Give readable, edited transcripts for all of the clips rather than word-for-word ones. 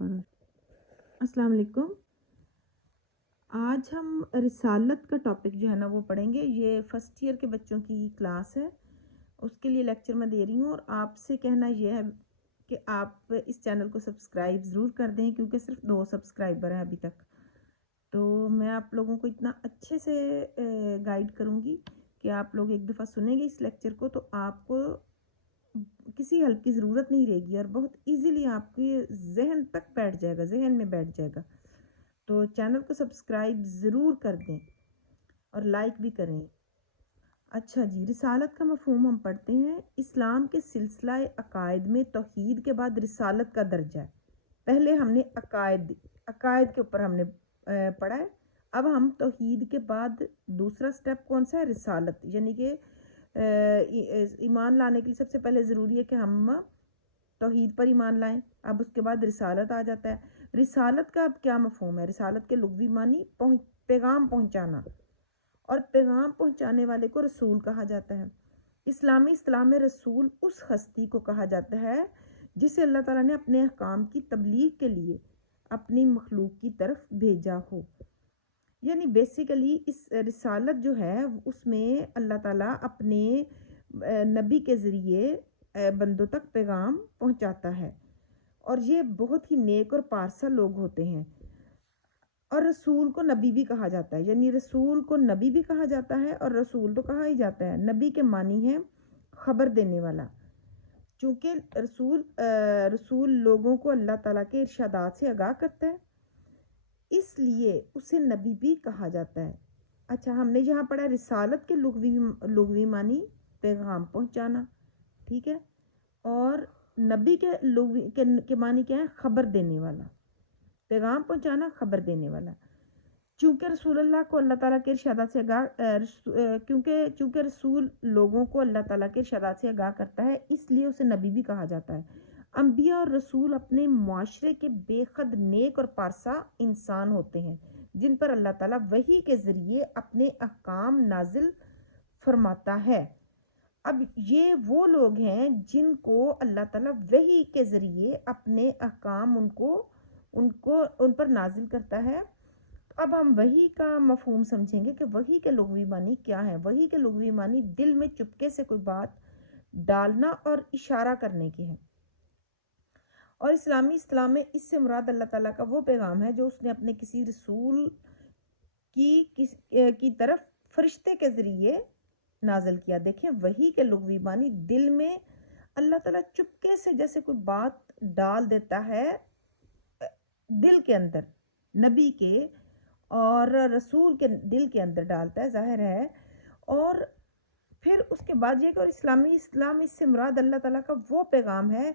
अस्सलाम वालेकुम। आज हम रिसालत का टॉपिक जो है ना वो पढ़ेंगे। ये फर्स्ट ईयर के बच्चों की क्लास है, उसके लिए लेक्चर मैं दे रही हूँ। और आपसे कहना यह है कि आप इस चैनल को सब्सक्राइब ज़रूर कर दें, क्योंकि सिर्फ 2 सब्सक्राइबर हैं अभी तक। तो मैं आप लोगों को इतना अच्छे से गाइड करूँगी कि आप लोग एक दफ़ा सुनेंगे इस लेक्चर को तो आपको किसी हेल्प की ज़रूरत नहीं रहेगी और बहुत इजीली आपके जहन तक बैठ जाएगा, जहन में बैठ जाएगा। तो चैनल को सब्सक्राइब ज़रूर कर दें और लाइक भी करें। अच्छा जी, रिसालत का मफ़हूम हम पढ़ते हैं। इस्लाम के सिलसिला अकायद में तौहीद के बाद रिसालत का दर्जा है। पहले हमने अकायद के ऊपर हमने पढ़ा है। अब हम तौहीद के बाद दूसरा स्टेप कौन सा है? रिसालत। यानी कि ईमान लाने के लिए सबसे पहले ज़रूरी है कि हम तौहीद पर ईमान लाएं। अब उसके बाद रिसालत आ जाता है। रिसालत का अब क्या मफ़हूम है? रिसालत के लुग़वी मानी पैगाम पहुंचाना, और पैगाम पहुंचाने वाले को रसूल कहा जाता है। इस्लामी इस्लाम में रसूल उस हस्ती को कहा जाता है जिसे अल्लाह ताला ने अपने अहकाम की तबलीग के लिए अपनी मखलूक की तरफ भेजा हो। यानी बेसिकली इस रिसालत जो है उसमें अल्लाह ताला अपने नबी के ज़रिए बंदों तक पैगाम पहुंचाता है, और ये बहुत ही नेक और पारसा लोग होते हैं। और रसूल को नबी भी कहा जाता है, यानी रसूल को नबी भी कहा जाता है और रसूल तो कहा ही जाता है। नबी के मानी है खबर देने वाला। चूँकि रसूल लोगों को अल्लाह ताला के इरशादात से आगाह करता है, इसलिए उसे नबी भी कहा जाता है। अच्छा, हमने यहाँ पढ़ा रिसालत के लुग़वी मानी पैगाम पहुँचाना, ठीक है। और नबी के लुग़वी के मानी क्या है? खबर देने वाला। पैगाम पहुँचाना, खबर देने वाला। चूँकि रसूलुल्लाह को अल्लाह ताला के इरशादात से चूँकि रसूल लोगों को अल्लाह ताला के इरशादात से आगाह करता है, इसलिए उसे नबी भी कहा जाता है। अंबिया और रसूल अपने मुआशरे के बेखद नेक और पारसा इंसान होते हैं, जिन पर अल्लाह ताला वही के ज़रिए अपने अहकाम नाजिल फरमाता है। अब ये वो लोग हैं जिनको अल्लाह ताला वही के ज़रिए अपने अहकाम उन पर नाजिल करता है। अब हम वही का मफहूम समझेंगे कि वही के लुग़वी मानी क्या है। वही के लुग़वी मानी दिल में चुपके से कोई बात डालना और इशारा करने की है। और इस्लाम में इससे मुराद अल्लाह ताला का वो पैगाम है जो उसने अपने किसी रसूल की तरफ फरिश्ते के ज़रिए नाजिल किया। देखें, वही के लुग़वी मानी दिल में अल्लाह ताला चुपके से जैसे कोई बात डाल देता है दिल के अंदर, नबी के और रसूल के दिल के अंदर डालता है, ज़ाहिर है। और फिर उसके बाद ये कि इस्लाम इससे मुराद अल्लाह ताला का वो पैगाम है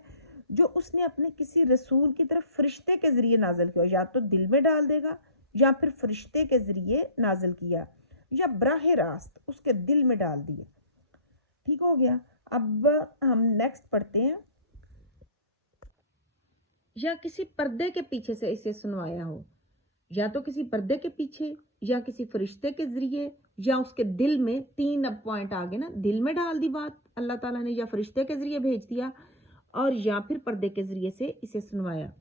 जो उसने अपने किसी रसूल की तरफ फरिश्ते के ज़रिए नाजिल किया। या तो दिल में डाल देगा, या फिर फरिश्ते के ज़रिए नाजिल किया, या बराह रास्त उसके दिल में डाल दिया। ठीक हो गया। अब हम नेक्स्ट पढ़ते हैं। या किसी पर्दे के पीछे से इसे सुनवाया हो, या तो किसी पर्दे के पीछे, या किसी फरिश्ते के ज़रिए, या उसके दिल में। 3 अब पॉइंट आ गए ना, दिल में डाल दी बात अल्लाह ताला ने, या फरिश्ते के ज़रिए भेज दिया, और या फिर पर्दे के ज़रिए से इसे सुनवाया।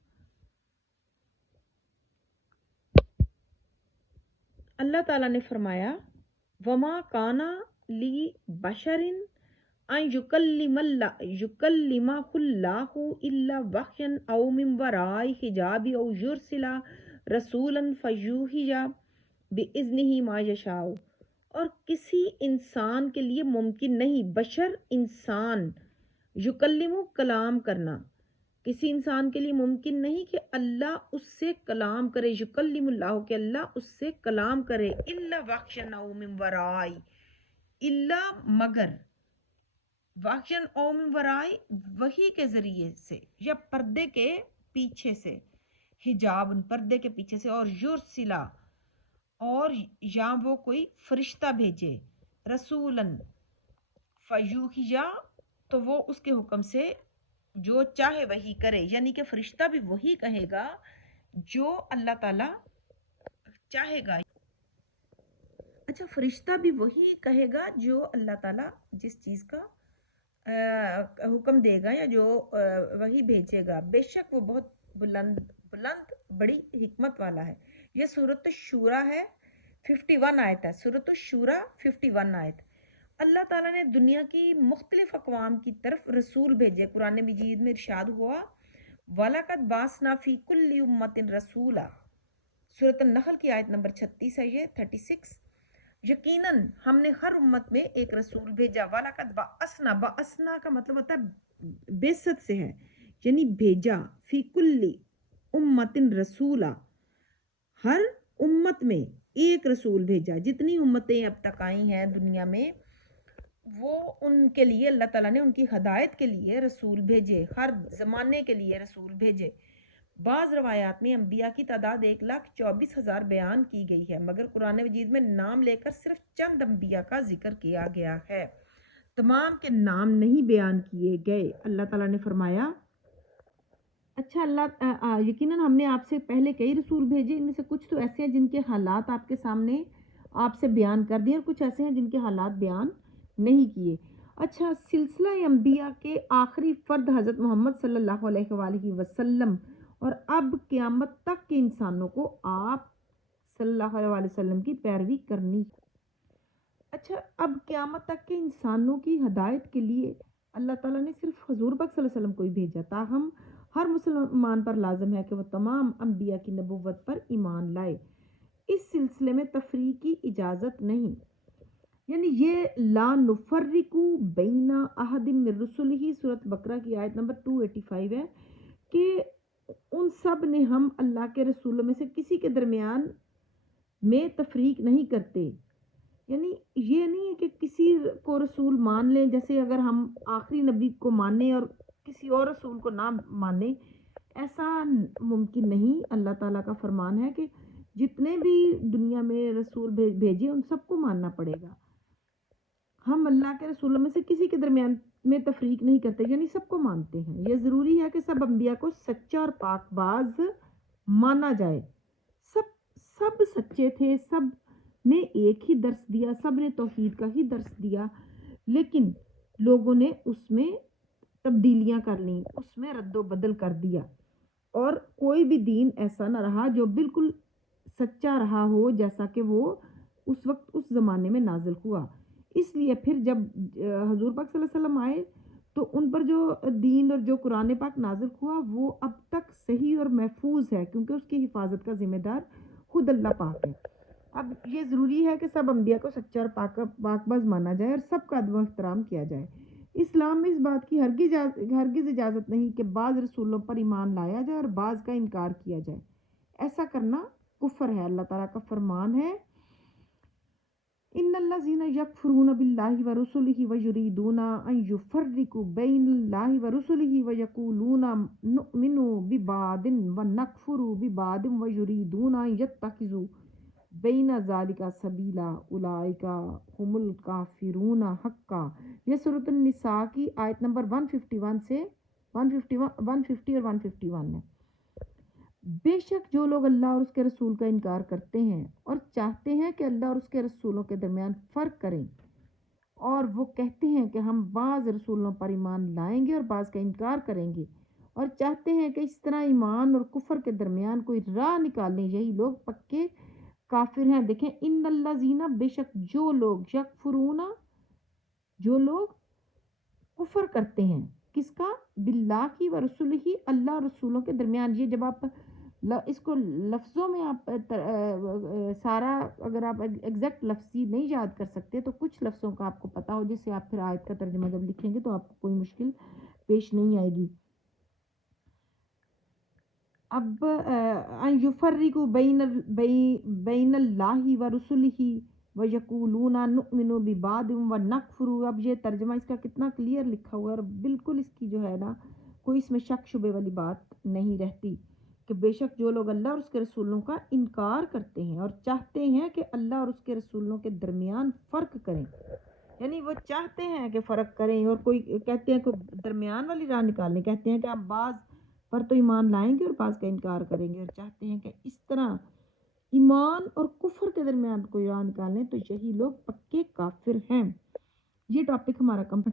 अल्लाह ताला ने फरमाया, वमा काना ली बशरिन अन युकल्लिमहुल्लाहु इल्ला वहयन औ मिन वराइ हिजाबि औ युरसिला रसूलन फयूहिया बिइज़्निही मा यशाउ। और किसी इंसान के लिए मुमकिन नहीं, बशर इंसान, युकल्लिमु कलाम करना, किसी इंसान के लिए मुमकिन नहीं कि अल्लाह उससे कलाम करे। युकल्लिमुल्लाहु के अल्लाह उससे कलाम करे। इल्ला वहयन औ मिन वराइ, इल्ला मगर, वहयन औ मिन वराइ वही के जरिए से, या पर्दे के पीछे से, हिजाब पर्दे के पीछे से, और युरसिला, और या वो कोई फरिश्ता भेजे, रसूलन फयूहिया, तो वो उसके हुक्म से जो चाहे वही करे। यानी कि फरिश्ता भी वही कहेगा जो अल्लाह ताला चाहेगा। अच्छा, फरिश्ता भी वही कहेगा जो अल्लाह ताला जिस चीज़ का हुक्म देगा, या जो वही भेजेगा। बेशक वो बहुत बुलंद, बड़ी हिकमत वाला है। ये सूरत शूरा है, 51 आयत है। सूरत शूरा 51 आयत। अल्लाह ताला ने दुनिया की मुख्तलिफ अक़वाम की तरफ रसूल भेजे। कुरान मजीद में इरशाद हुआ, वलक़द बासना फ़ी कुल्ली उम्मतिन रसूला। सूरत नहल की आयत नंबर 36 है ये, 36। यकीनन हमने हर उम्मत में एक रसूल भेजा। वलक़द बाअसना, बाअसना का मतलब होता है बेसत से है, यानी भेजा। फी कुल्ली उम्मतिन रसूला, हर उम्मत में एक रसूल भेजा। जितनी उम्मतें अब तक आई हैं दुनिया में, वो उनके लिए अल्लाह ताला ने उनकी हदायत के लिए रसूल भेजे, हर ज़माने के लिए रसूल भेजे। बाज़ रवायात में अम्बिया की तादाद 1,24,000 बयान की गई है, मगर कुरान मजीद में नाम लेकर सिर्फ चंद अम्बिया का जिक्र किया गया है, तमाम के नाम नहीं बयान किए गए। अल्लाह ताला ने फरमाया, अच्छा यकीनन हमने आपसे पहले कई रसूल भेजे, इनमें से कुछ तो ऐसे हैं जिनके हालात आपके सामने आपसे बयान कर दिए और कुछ ऐसे हैं जिनके हालात बयान नहीं किए। अच्छा, सिलसिला अंबिया के आखिरी फ़र्द हज़रत मोहम्मद सल्लल्लाहु अलैहि वसल्लम, और अब क़यामत तक के इंसानों को आप सल्लल्लाहु अलैहि वसल्लम की पैरवी करनी। अच्छा, अब क़यामत तक के इंसानों की हदायत के लिए अल्लाह ताला ने सिर्फ हुज़ूर पाक सल्लल्लाहु अलैहि वसल्लम को ही भेजा। ताहम हर मुसलमान पर लाजम है कि वह तमाम अम्बिया की नबुव्वत पर ईमान लाए। इस सिलसिले में तफरीक की इजाज़त नहीं, यानी ये ला नुफर्रिकु बैना अहदिम मिर रुसुलिही, सूरत बकरा की आयत नंबर 285 है कि उन सब ने हम अल्लाह के रसूलों में से किसी के दरमियान में तफरीक नहीं करते। यानी ये नहीं है कि किसी को रसूल मान लें, जैसे अगर हम आखिरी नबी को माने और किसी और रसूल को ना माने, ऐसा मुमकिन नहीं। अल्लाह ताला का फरमान है कि जितने भी दुनिया में रसूल भेजे उन सबको मानना पड़ेगा। हम अल्लाह के रसूलों में से किसी के दरमियान में तफरीक नहीं करते, यानी सबको मानते हैं। ये ज़रूरी है कि सब अम्बिया को सच्चा और पाकबाज माना जाए। सब सब सच्चे थे, सब ने एक ही दर्स दिया, सब ने तौहीद का ही दर्स दिया, लेकिन लोगों ने उसमें तब्दीलियां कर ली, उसमें रद्दो बदल कर दिया, और कोई भी दीन ऐसा ना रहा जो बिल्कुल सच्चा रहा हो जैसा कि वो उस वक्त उस ज़माने में नाजिल हुआ। इसलिए फिर जब हजूर पाक सल्लल्लाहु अलैहि वसल्लम आए तो उन पर जो दीन और जो कुरान पाक नाजिल हुआ वो अब तक सही और महफूज है, क्योंकि उसकी हिफाजत का जिम्मेदार खुद अल्लाह पाक है। अब ये ज़रूरी है कि सब अम्बिया को सच्चा और पाकबाज माना जाए और सबका अदब एहतराम किया जाए। इस्लाम में इस बात की हरगिज़ इजाज़त नहीं कि बाज़ रसूलों पर ईमान लाया जाए और बाज़ का इनकार किया जाए। ऐसा करना कुफ्र है। अल्लाह ताला का फरमान है, इन्नल्लज़ीना यकफुरूना बिल्लाहि व रुसुलिही व युरीदूना अन युफ़र्रिकू बैनल्लाहि व रुसुलिही व यक़ूलूना नुअमिनु बिबादिन व नकफुरु बिबादिन व युरीदूना अन यत्तखिज़ू बैना ज़ालिका सबीला उलाइका हुमुल काफ़िरूना हक्का। यह सूरत निसा की आयत नंबर 151 से 150 और 151 है। बेशक जो लोग अल्लाह और उसके रसूल का इनकार करते हैं और चाहते हैं कि अल्लाह और उसके रसूलों के दरमियान फ़र्क करें, और वो कहते हैं कि हम बाज़ रसूलों पर ईमान लाएंगे और बाज़ का इनकार करेंगे, और चाहते हैं कि इस तरह ईमान और कुफ्र के दरमियान कोई राह निकालें, यही लोग पक्के काफिर हैं। देखें, इन्नल्लज़ीना, बेशक जो लोग, यकफुरूना, जो लोग कुफ्र करते हैं, किसका? बिल्लाही व रसूलिही, अल्लाह और रसूलों के दरमियान। ये जब आप इसको लफ्ज़ों में आप सारा अगर आप एग्जैक्ट लफ्ज़ी नहीं याद कर सकते तो कुछ लफ्ज़ों का आपको पता हो, जिससे आप फिर आयत का तर्जुमा जब लिखेंगे तो आपको कोई मुश्किल पेश नहीं आएगी। अब युफ़र्रिकु बैनल्लाहि व रुसुलिही व यक़ूलूना नुअमिनु बिबादिन व नकफुरु। अब ये तर्जुमा इसका कितना क्लियर लिखा हुआ है, और बिल्कुल इसकी जो है ना कोई इसमें शक शुबे वाली बात नहीं रहती कि बेशक जो लोग अल्लाह और उसके रसूलों का इनकार करते हैं और चाहते हैं कि अल्लाह और उसके रसूलों के दरमियान फ़र्क करें, यानी वो चाहते हैं कि फ़र्क करें, और कोई कहते हैं कि दरमियान वाली राह निकालने, कहते हैं कि आप बाज़ पर तो ईमान लाएंगे और बाज़ का इनकार करेंगे, और चाहते हैं कि इस तरह ईमान और कुफ्र के दरमियान कोई राह निकालें, तो यही लोग पक्के काफिर हैं। ये टॉपिक हमारा कंप्लीट